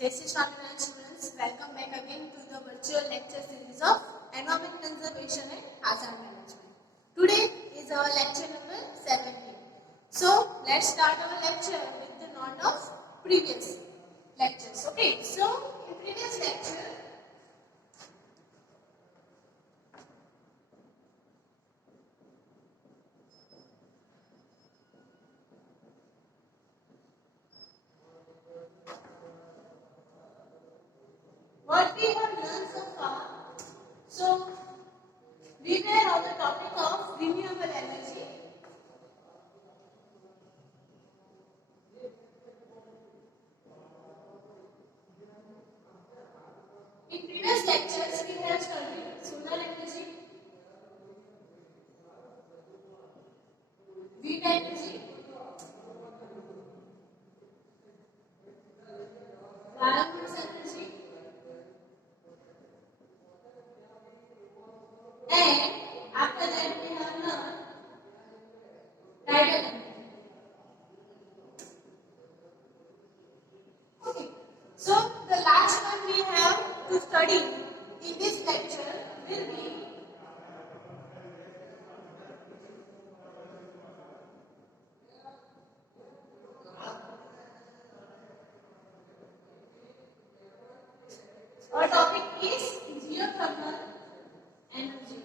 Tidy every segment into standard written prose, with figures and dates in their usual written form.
Jai Shri Swaminarayan students, welcome back again to the virtual lecture series of Environment Conservation and Hazard Management. Today is our lecture number 17. So, let's start our lecture with the note of previous lectures. Okay, so in previous lecture, what we have learned so far, so we were on the topic of renewable energy. In previous lectures, we have studied solar energy, wind energy, biomass energy, and after that we have learned tidal energy. Okay, so the last one we have to study in this lecture will be our topic is geothermal energy.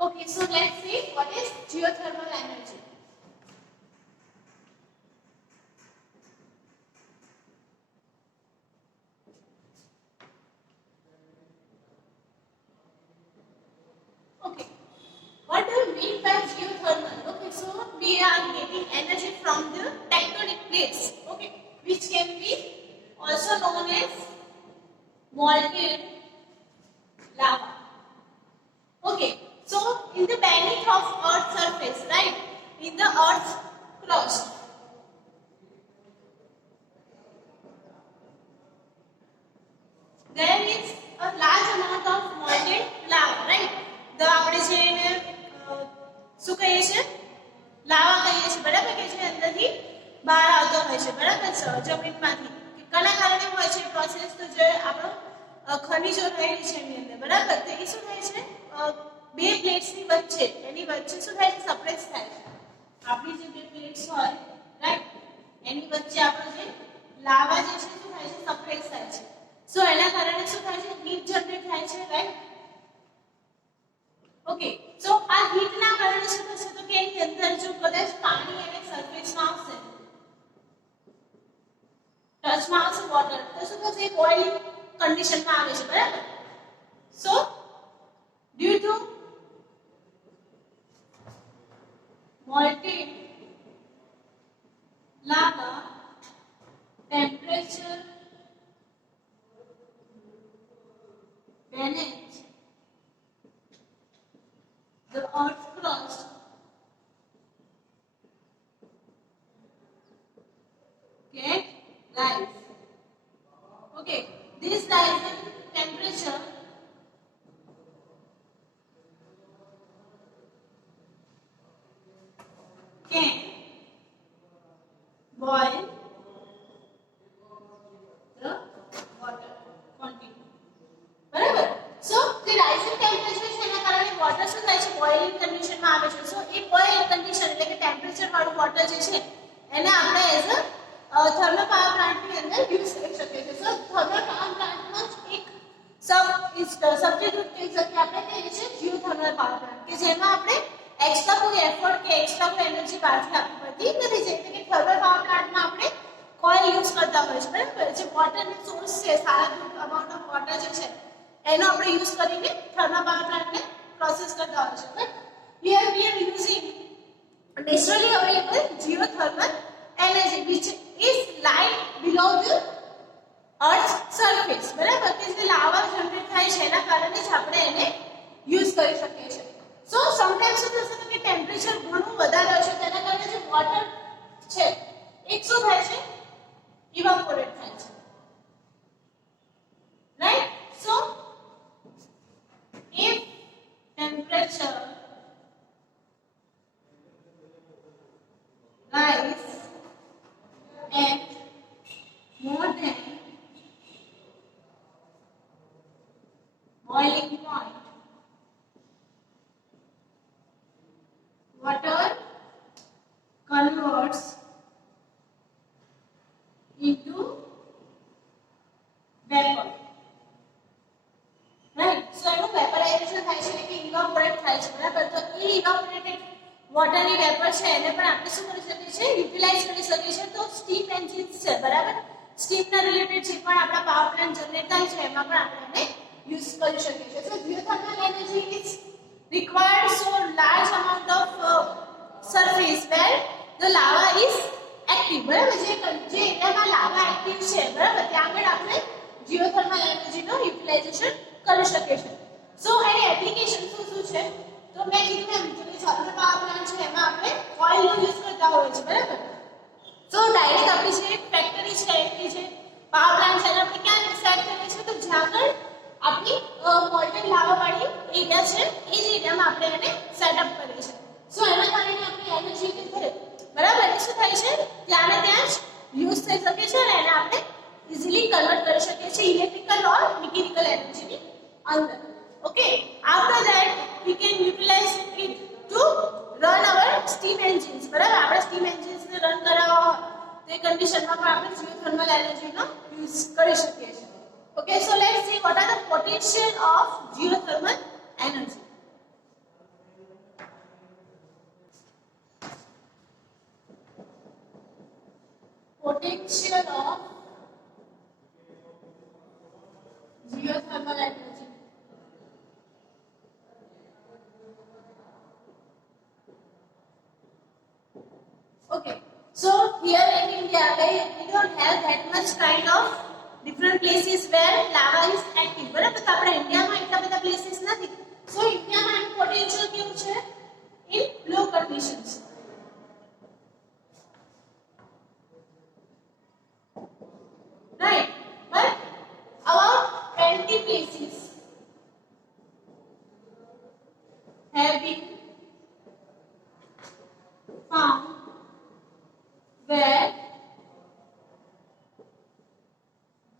Okay, so let's see what is geothermal energy. Okay, what do you mean by geothermal? Okay, so we are getting energy from the tectonic plates, okay, which can be also known as molten lava. Okay, so in the beneath of Earth's surface, right, in the Earth's crust, there is a large amount of molten lava, right? The આપણે જે એને શું કહીએ છીએ લાવા કહીએ છીએ બરાબર કે જે અંદરથી બહાર આવતો હોય છે બરાબર જમીનમાંથી કના કારણે હોય છે પ્રોસેસ તો જે આપણો ખનિજો રહેલી છે એની અંદર બરાબર તો એ શું થાય છે બે પ્લેટ્સની વચ્ચે એની વચ્ચે શું થાય છે સપ્રેસ થાય છે આપણી જે બે પ્લેટ્સ હોય રાઈટ એની વચ્ચે આપણો જે લાવા જે છે શું થાય છે સપ્રેસ થાય છે સો એના કારણે શું થાય છે હીટ જનરેટ થાય છે રાઈટ ઓકે સો આ હીટ ના કારણે શું થશે તો કે એની અંદર જો કદાચ પાણી એને સરફેસમાં આવશે ટચમાં આવશે વોટર તો શું થશે બોઇલિંગ કન્ડિશનમાં આવે છે બરાબર so due to molten lava temperature beneath the earth crust can rise. Okay, this rising temperature can boil the water quantity. બરાબર સો the rising temperature છે એના કારણે વોટર શું થાય છે બોઇલિંગ કન્ડિશનમાં આવે છે સો એ બોઇલ કન્ડિશન એટલે કે ટેમ્પરેચર વાળું વોટર જે છે એને આપણે એઝ અ થર્મલ પાવર પ્લાન્ટની અંદર યુઝ કરી શકીએ છીએ સો થર્મલ પાવર પ્લાન્ટનો એક સબસ્ટિટ્યુટ કહી શકીએ આપણે કે એ છે જીઓથર્મલ પાવર પ્લાન્ટ કે જેમાં આપણે એક્સ્ટ્રા કોઈ એફર્ટ કે એક્સ્ટ્રા કોઈ એનર્જી બહારથી આપવી પડતી નથી જેમ કે થર્મલ પાવર પ્લાન્ટમાં આપણે કોઇલ યુઝ કરતા હોય છે બરાબર જે વોટરની સોર્સ છે સારા ગુડ અમાઉન્ટ ઓફ વોટર જે છે એનો આપણે યુઝ કરીને થર્મલ પાવર પ્લાન્ટને પ્રોસેસ કરતા હોય છે but here we are using naturally available geothermal energy which is lying below the earth's surface બરાબર કે જે લાવા જનરેટ થાય છે એના કારણે જ આપણે એને યુઝ કરી શકીએ છીએ સો સમટાઈમ્સ શું થશે કે ટેમ્પરેચર ઘણું વધારે હશે તેના કારણે જે વોટર છે એક શું થાય છે ઇવાપોરેટ થાય છે વોટરની વેપર છે એને પણ આપણે શું કરી શકીએ છીએ, યુટિલાઇઝ કરી શકીએ છીએ. તો સ્ટીમ એન્જિન્સ છે, બરાબર, સ્ટીમના રિલેટેડ જે પણ આપણા પાવર પ્લાન્ટ જનરેટ થાય છે એમાં પણ આપણે એને યુઝ કરી શકીએ છીએ. So geothermal energy is required so large amount of surface where the lava is active, બરાબર, જે એરિયામાં લાવા એક્ટિવ છે, બરાબર, ત્યાં આગળ આપણે જીઓથર્મલ એનર્જીનો યુટિલાઇઝેશન કરી શકીએ છીએ. સો એની એપ્લિકેશન શું છે, તો મેં કીધું એમ કે થર્મલ પાવર પ્લાન્ટ છે એમાં આપણે ઓઇલનો યુઝ કરતા હોઈએ છીએ, બરાબર. સો ડાયરેક્ટ આપણી જે ફેક્ટરી છે કે જે પાવર પ્લાન્ટ છે એને આપણે ક્યાં સેટ કરીએ છીએ, તો જ્યાં આગળ આપણી મોલ્ટન લાવા વાળી એરિયા છે એ જ એરિયામાં આપણે એને સેટઅપ કરીએ છીએ. સો એના કારણે આપણી એનર્જી કે ઘરે, બરાબર, એ શું થાય છે, ત્યાં ને ત્યાં જ યુઝ થઈ શકે છે અને એને આપણે ઇઝીલી કન્વર્ટ કરી શકીએ છીએ ઇલેક્ટ્રિકલ ઓર મિકેનિકલ એનર્જીની અંદર. Okay, after that we can utilise it to run our steam engines, બરાબર. આપણે સ્ટીમ એન્જિન્સને રન કરાવવા હોય તો એ કન્ડિશનમાં પણ આપણે જીઓથર્મલ એનર્જીનો યુઝ કરી શકીએ છીએ. Okay, so let's see what are the potential of geothermal energy. Potential of geothermal energy. Okay, so here in India we don't have that much kind of different places where lava is active, બરાબર. તો આપણા ઇન્ડિયામાં એટલા બધા પ્લેસીસ નથી. સો ઇન્ડિયામાં એનું potential કેવું છે, in low conditions, right, but about 20 places have been found where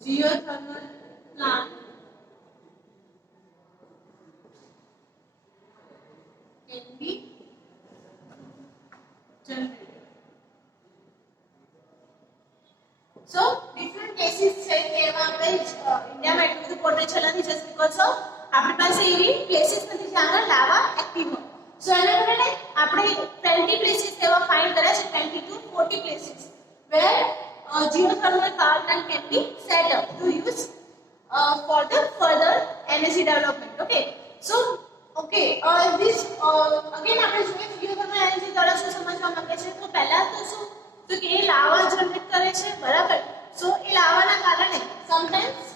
geothermal plant can be generated. So different cases છે કે એમાં આપણે ઇન્ડિયામાં એટલું બધું પોટેન્શિયલ નથી જસ્ટ બીકોઝ ઓફ આપણી પાસે એવી પ્લેસીસ નથી જ્યાં લાવા એક્ટિવ હોય. સો એના કારણે આપણે 20 પ્લેસીસ એવા ફાઇન્ડ કર્યા છે, 20 to 40 places where geothermal power plant can be set up to use for the further energy development. Okay, so okay, this again આપણે જોઈએ geothermal energy દ્વારા શું સમજવા માંગે છે, તો પહેલા તો શું, તો કે એ લાવા જનરેટ કરે છે, બરાબર. સો એ લાવાના કારણે સમટાઇમ્સ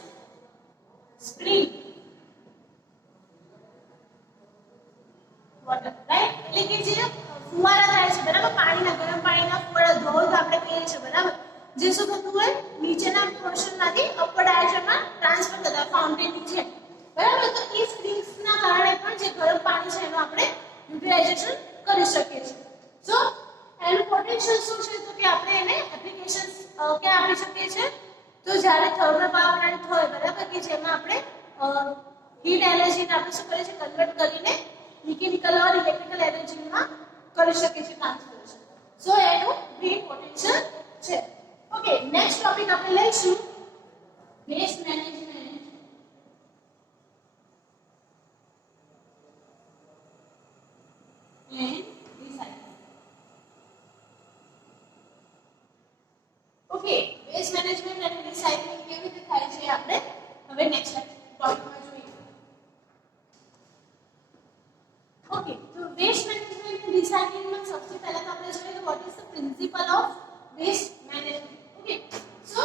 સ્પ્રિંગ વોટર, રાઈટ, એટલે કે જે ફુવારા થાય છે, બરાબર, પાણીના ગરમ પાણીના ફુવારા, ધોધ આપણે કહીએ છીએ, બરાબર, જે શું થતું હોય નીચેના પોર્શનમાંથી અપર ડાયરેક્શનમાં ટ્રાન્સફર થતા ફાઉન્ટેનની છે, બરાબર. તો એ સ્પ્રિંગ્સના કારણે પણ જે ગરમ પાણી છે એનું આપણે યુટિલાઇઝેશન કરી શકીએ છીએ. સો એનું પોટેન્શિયલ શું છે, તો કે આપણે એને એપ્લિકેશન્સ ક્યાં આપી શકીએ છીએ, તો જ્યારે થર્મલ પાવર પ્લાન્ટ હોય, બરાબર, કે જેમાં આપણે હીટ એનર્જીને આપણે શું કરીએ છીએ, કન્વર્ટ કરીને મિકેનિકલ ઓર ઇલેક્ટ્રિકલ એનર્જીમાં કરી શકીએ છીએ ટ્રાન્સફોર્મેશન. સો એનું મેઇન પોટેન્શિયલ છે. ઓકે, નેક્સ્ટ ટોપિક આપણે લઈશું waste management and recycling. Okay, waste management and recycling કેવી રીતે થાય છે આપણે હવે નેક્સ્ટ ટોપિકમાં જોઈએ. ઓકે, તો વેસ્ટ મેનેજમેન્ટ એન્ડ રિસાયકલિંગમાં સૌથી પહેલા તો આપણે જોઈએ કે what is the principle of waste management. Okay, so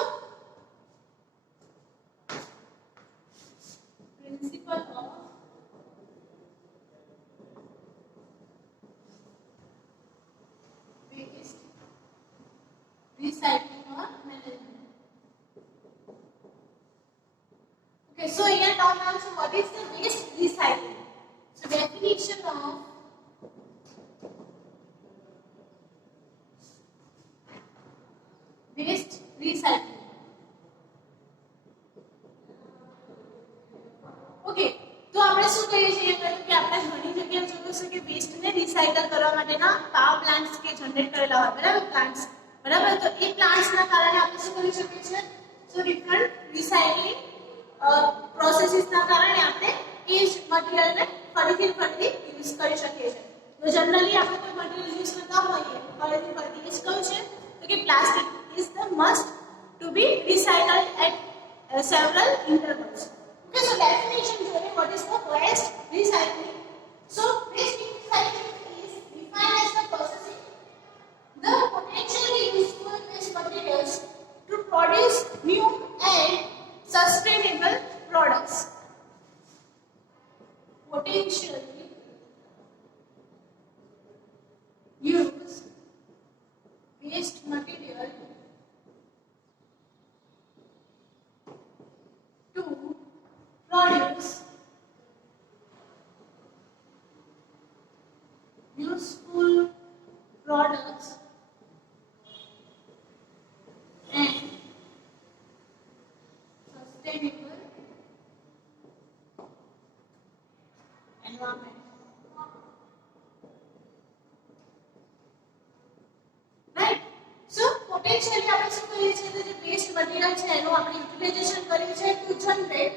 principle of waste recycling or management. Okay, so here now so what is the waste recycling? So definition of waste recycling. Okay, તો આપણે શું કહીએ છીએ કે આપણે ઘણી જગ્યાએ જોયું છે કે વેસ્ટને રિસાયકલ કરવા માટેના પાવર પ્લાન્ટ્સ કે જનરેટ કરેલા હોય, બરાબર, પ્લાન્ટ્સ, બરાબર. તો એ પ્લાન્ટ્સના કારણે આપણે શું કરી શકીએ છીએ, સો ડિફરન્ટ રિસાયકલિંગ પ્રોસેસીસના કારણે આપણે એ જ મટીરીયલને ફરીથી યુઝ કરી શકીએ છીએ. તો જનરલી આપણે કોઈ મટીરિયલ યુઝ કરતા હોઈએ ફરીથી એ કયું છે તો કે plastic is the must to be recycled at several intervals. Okay, so definition જોઈએ what is the waste recycling. So waste recycling is defined as the processing the potentially useful waste materials to produce new and sustainable products. Potentially use waste material to produce useful products and sustainable environment. Right? So potentially આપણે શું કરીએ છીએ તો જે waste material છે એનું આપણે utilization કરીએ છીએ to generate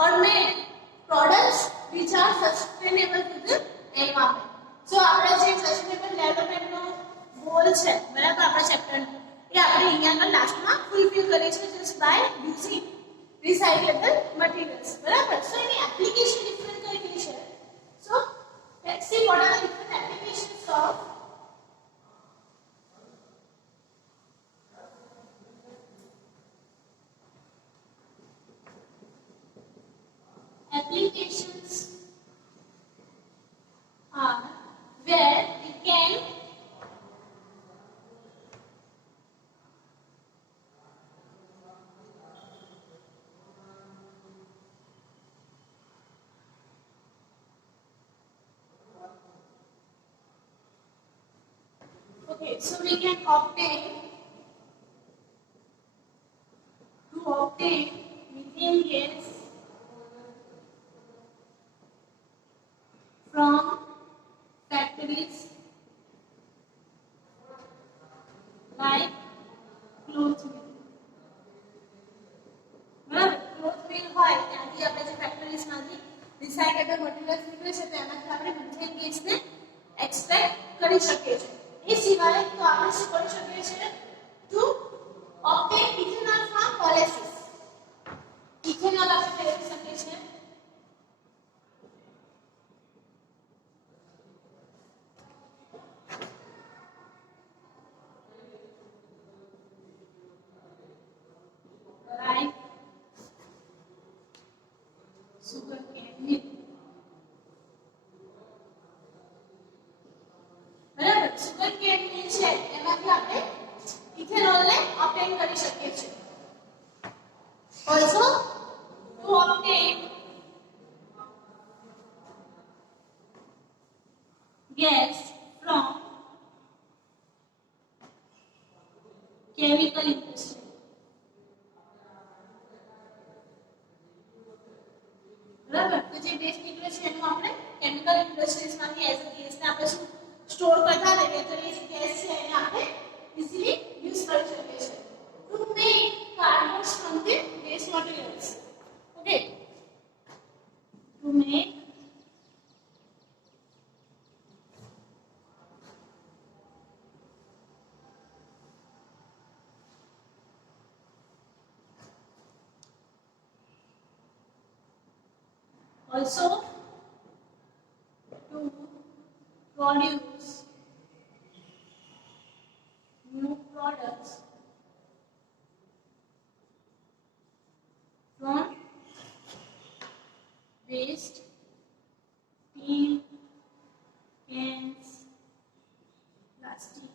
or make products which are sustainable to the environment. So આપણે જે sustainable development નો goal છે બરાબર આપણા ચેપ્ટર એ આપણે અહીંયા આગળ લાસ્ટમાં ફૂલફિલ કરીએ છીએ just by using recyclable materials બરાબર. So એની application different કઈ કઈ છે. So let's see what are the different applications of applications are where we can okay, so we can obtain methane gas from factories like cloth mill. બરાબર ક્લોથ મિલ હોય ત્યાંથી આપણે જે ફેક્ટરીઝ માંથી રિસાયકલેબલ મટીરીયલ્સ નીકળે છે તો એમાંથી આપણે મિથેન ગેસને એક્સટ્રેક્ટ કરી શકીએ છીએ. એ સિવાય તો આપણે શું કરી શકીએ છીએ to obtain ethanol from molasses. Ethanol આપણે મેળવી શકીએ છીએ like sugar cane mill. બરાબર sugar cane mill છે એમાંથી આપણે ઇથેનોલ ને obtain કરી શકીએ છીએ. Also to obtain gas from chemical industry. બરાબર તો જે વેસ્ટ નીકળે છે એનું આપણે કેમિકલ ઇન્ડસ્ટ્રીઝ માંથી એઝ અ ગેસ ને આપણે શું સ્ટોર કરતા રહીએ તો એ ગેસ છે એને આપણે ઇઝીલી યુઝ કરી શકીએ છીએ to make carbons from the waste materials. Okay to make also to produce new products from waste, tin, cans, plastics.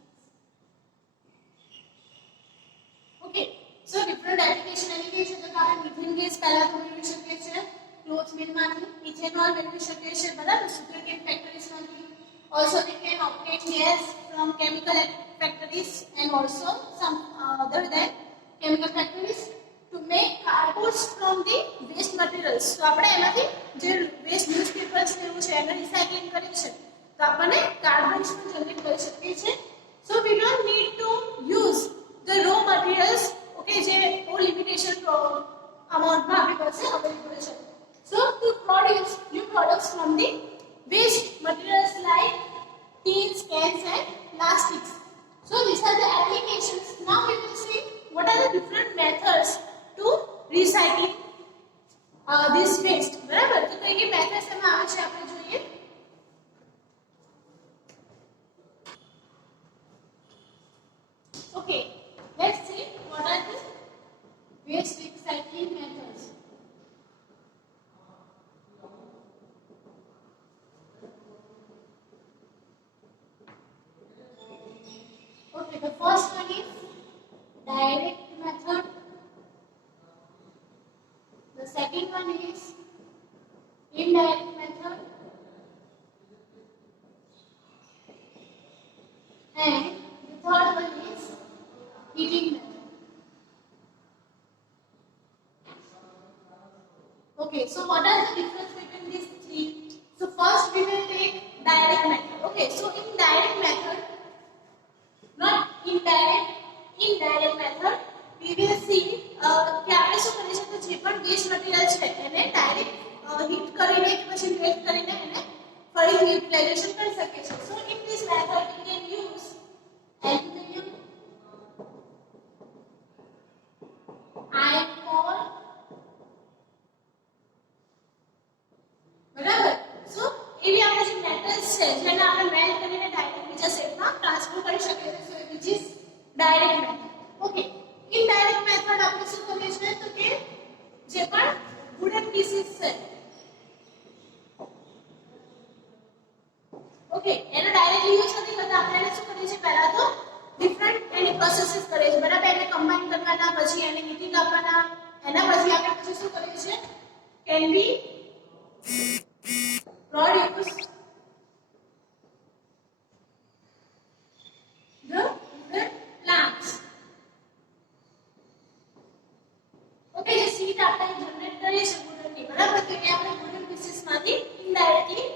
Okay, so different application એની છે તો આપણે મિથેન ગેસ પહેલા તો મેળવી શકીએ છીએ ક્લોથ મિલ માંથી, ઇથેનોલ મેળવી શકીએ છીએ બરાબર સુગર કેન ફેક્ટરીઝ માંથી. Also we can obtain gas from chemical factories and also some other than chemical factories to make cardboards from the waste materials. તો આપણે એમાંથી જે વેસ્ટ ન્યૂઝપેપર્સ ને એવું છે એને રિસાયકલિંગ કરીએ છીએ તો આપણે કાર્બોન્સ પણ જનરેટ કરી શકીએ છીએ. So we don't need to use the raw materials. Okay, જે બહુ લિમિટેશન અમાઉન્ટમાં આપણી પાસે અવેલેબલ છે. So to produce new products from the waste materials like first one is direct method, the second one is indirect method, and the third one is heating method. Okay, so what are the difference between these three? So first we will take direct method. Okay, so in direct method, not indirect method, we will see કે આપણે શું કરી શકીએ, જે પણ waste material છે એને direct heat કરીને કે પછી મેલ્ટ કરીને એને ફરી યુટિલાઇઝેશન કરી શકીએ છીએ. So in this method we can use aluminum, iron ore, બરાબર. સો એવી આપણે જે મેટલ્સ છે જેને આપણે મેલ્ટ કરીને ડાયરેક્ટ બીજા શેપમાં ટ્રાન્સફર કરી શકીએ છીએ. So which is direct method. Okay, indirect method આપણે શું કરીએ છીએ તો કે જે પણ વુડન પીસીસ છે, ઓકે, એનો ડાયરેક્ટલી યુઝ નથી કરતા. આપણે એને શું કરીએ છીએ, પહેલા તો ડિફરન્ટ એની પ્રોસેસીસ કરીએ છીએ, બરાબર. એને કમ્બાઈન કરવાના, પછી એને હીટિંગ આપવાના, એના પછી આપણે પછી શું કરીએ છીએ, can be produce the wooden planks. Okay, જે શીટ આપણે જનરેટ કરીએ છીએ વુડન ની, બરાબર, તો એ આપણે વુડન પીસીસ માંથી ઇનડાયરેક્ટલી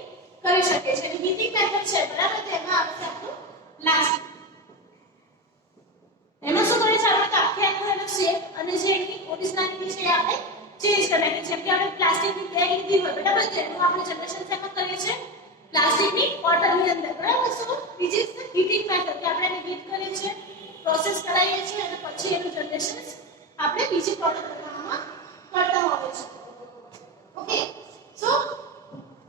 કરી શકીએ છીએ. અને હીટિંગ મેથડ છે, બરાબર, તો એમાં આવશે આપણું પ્લાસ્ટિક. એમાં શું કરીએ છીએ આપણે, આખે આખો એનો શેપ અને જે એની ઓરિજિનાલિટી છે એ આપણે ચેન્જ કરી નાખીએ. જેમ કે આપણે પ્લાસ્ટિકની બેગ લીધી હોય, બરાબર, તો એનું આપણે જનરેશન શેમાં કરીએ છીએ, પ્લાસ્ટિકની બોટલની અંદર, બરાબર. So this is the heating method, કે આપણે એને હીટ કરીએ છીએ, પ્રોસેસ કરાવીએ છીએ અને પછી એનું જનરેશન આપણે બીજી પ્રોડક્ટ બનાવવામાં કરતા હોઈએ છીએ. Okay, so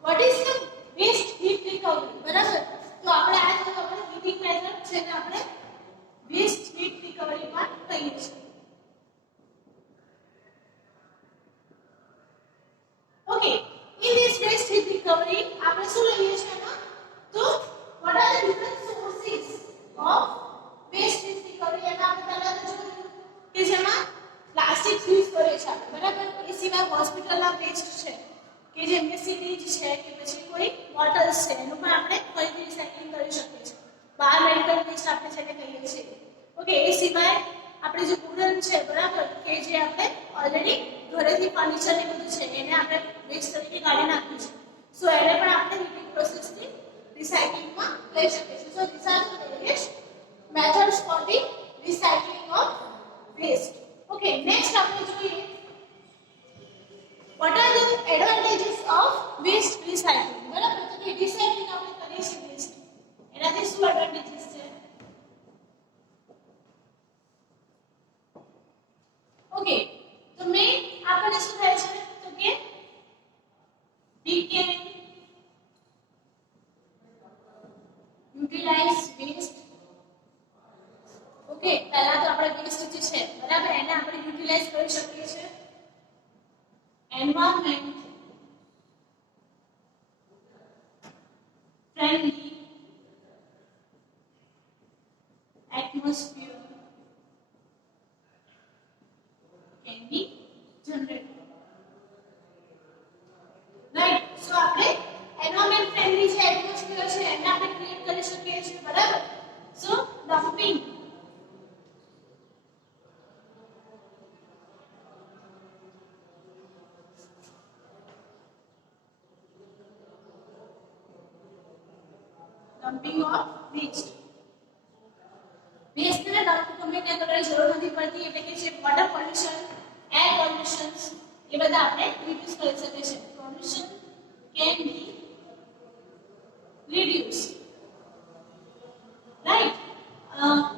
what is the waste heat recovery, બરાબર. તો આપણે આ જો આપણે હીટિંગ મેથડ છે ને આપણે વેસ્ટ હીટ રિકવરી પણ કહીએ છીએ. Okay, in this waste heat recovery આપણે શું લઈએ છીએ એમાં, તો what are the different sources of waste heat recovery? એમાં આપણે પહેલા તો જોયું કે જેમાં પ્લાસ્ટિક યુઝ કરીએ છીએ આપણે, બરાબર. એ સિવાય હોસ્પિટલના વેસ્ટ છે કે જેમ કે સિરીંજ છે કે પછી કોઈ બોટલ્સ છે, એનું પણ આપણે ફરીથી રિસાયકલિંગ કરી શકીએ છીએ. બાયોમેડિકલ વેસ્ટ આપણે જેને કહીએ છીએ. ઓકે, એ સિવાય આપણે જે વુડન છે, બરાબર, કે જે આપણે ઓલરેડી ઘરેથી ફર્નિચર ને બધું છે એને આપણે વેસ્ટ તરીકે કાઢી નાખ્યું છે. સો એને પણ આપણે હીટિંગ પ્રોસેસથી રિસાયકલિંગમાં લઈ શકીએ છીએ. So this are the various methods for the recycling of waste. Okay, next આપણે જોઈએ what are the advantages of waste recycling, બરાબર. તો કે રિસાયકલિંગ આપણે કરીએ છીએ વેસ્ટ, એનાથી શું એડવાન્ટેજીસ છે? ઓકે, તો મેં આપણને શું થાય છે તો કે we can utilize waste. Okay, પહેલા તો આપણે વેસ્ટ જે છે, બરાબર, એને આપણે યુટિલાઇઝ કરી શકીએ છીએ. environment friendly atmosphere can be generated, right? So આપણે environment friendly જે atmosphere છે એને આપણે ક્રિએટ કરી શકીએ છીએ, બરાબર. So dumping of waste. Waste ને ડમ્પ ગમે ત્યાં કરવાની જરૂર નથી પડતી, એટલે કે જે વોટર પોલ્યુશન, એર પોલ્યુશન્સ એ બધા આપણે રિડ્યુસ કરી શકીએ છીએ. Pollution can be reduce, right.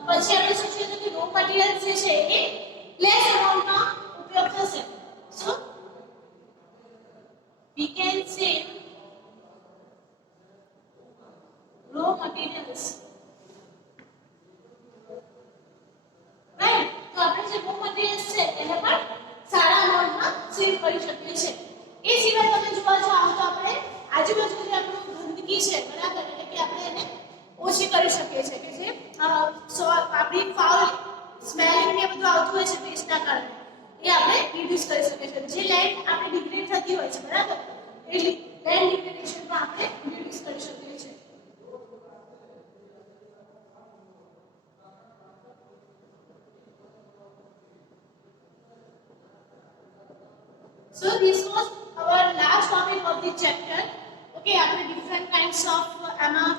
પછી આપણે શું છે કે રો મટીરીયલ્સ જે છે એ લેસ અમાઉન્ટમાં ઉપયોગ થશે. સો we can save raw materials, right? તો આપણે જે raw materials છે એને પણ સારા અમાઉન્ટમાં સેવ કરી શકીએ છીએ. એ સિવાય તમે જોવા જાઓ તો આપણે આજુબાજુ જે આપણું ગંદકી છે, બરાબર, એટલે કે આપણે એને ઓછી કરી શકીએ છીએ, કે જે આપણી ફાઉલ સ્મેલિંગ ને બધું આવતું હોય છે વેસ્ટના કારણે એ આપણે રિડ્યુસ કરી શકીએ છીએ. જે લેન્ડ આપણે ડિગ્રેડ થતી હોય છે બરાબર એ લેન્ડ ડિગ્રેડેશન પણ આપણે રિડ્યુસ કરી શકીએ છીએ. So this was our last topic of the chapter. Okay, આપણે different kinds of એમાં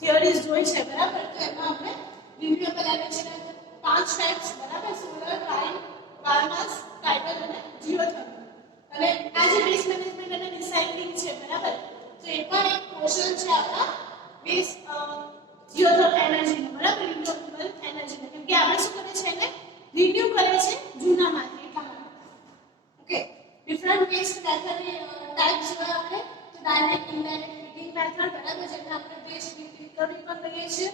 theories જોઈ છે બરાબર. તો એમાં આપણે renewable energy ના 5 types બરાબર solar, wind, biomass, tidal અને geothermal. અને આ જે waste management અને recycling છે બરાબર. તો એ પણ એક પોર્શન છે આપણા waste geothermal energy નો બરાબર renewable energy નો. કેમ કે આપણે શું કરે છે એને રિન્યુ કરે છે જૂનામાંથી એટલા માટે. Okay, different waste method types હોય આપણે તો ડાયરેક્ટ ઇનડાયરેક્ટ હીટિંગ મેથડ બરાબર જેને આપણે waste recovery પણ કહીએ છીએ.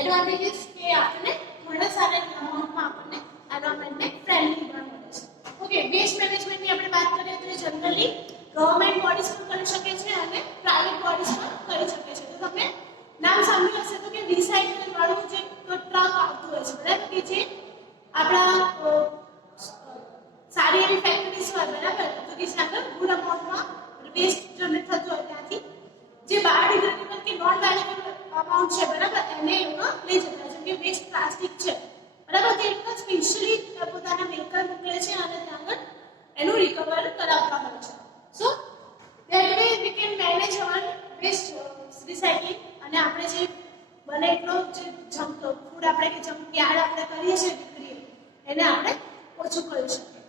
એડવાન્ટેજીસ કે આપણે ઘણા સારા અમાઉન્ટમાં આપણને એન્વાયરમેન્ટને ફ્રેન્ડલી પણ મળે છે. ઓકે, વેસ્ટ મેનેજમેન્ટની આપણે વાત કરીએ તો જનરલી ગવર્નમેન્ટ બોડીઝ પણ કરી શકે છે અને પ્રાઇવેટ બોડીઝ પણ કરી શકે છે. તો તમે નામ સાંભળ્યું હશે તો કે રિસાયકલ વાળું જે ટ્રક આવતું હોય છે બરાબર કે જે આપણા સારી એવી ફેક્ટરીઝ હોય બરાબર તો કે જ્યાં આગળ ગુડ અમાઉન્ટમાં વેસ્ટ જનરેટ થતું હોય ત્યાંથી જે બાયોડિગ્રેડેબલ કે નોન વેલ્યુએબલ અમાઉન્ટ છે બરાબર એને એ લોકો લઈ જતા હોય છે. જેમ કે વેસ્ટ પ્લાસ્ટિક છે બરાબર તે લોકો સ્પેશિયલી પોતાના વ્હીકલ મોકલે છે અને ત્યાં આગળ એનું રિકવર કરાવતા હોય છે. સો that way we can manage our waste recycling અને આપણે જે બને એટલો જે જંક ફૂડ આપણે કે જંક યાર્ડ આપણે કરીએ છીએ વિક્રી એને આપણે ઓછું કરી શકીએ.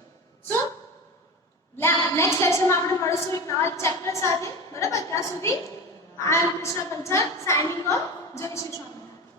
સો નેક્સ્ટ લેક્ચરમાં આપણે મળીશું એક નવા ચેપ્ટર સાથે બરાબર. ત્યાં સુધી I am Krishna Kansal signing off. જય શ્રી કૃષ્ણ.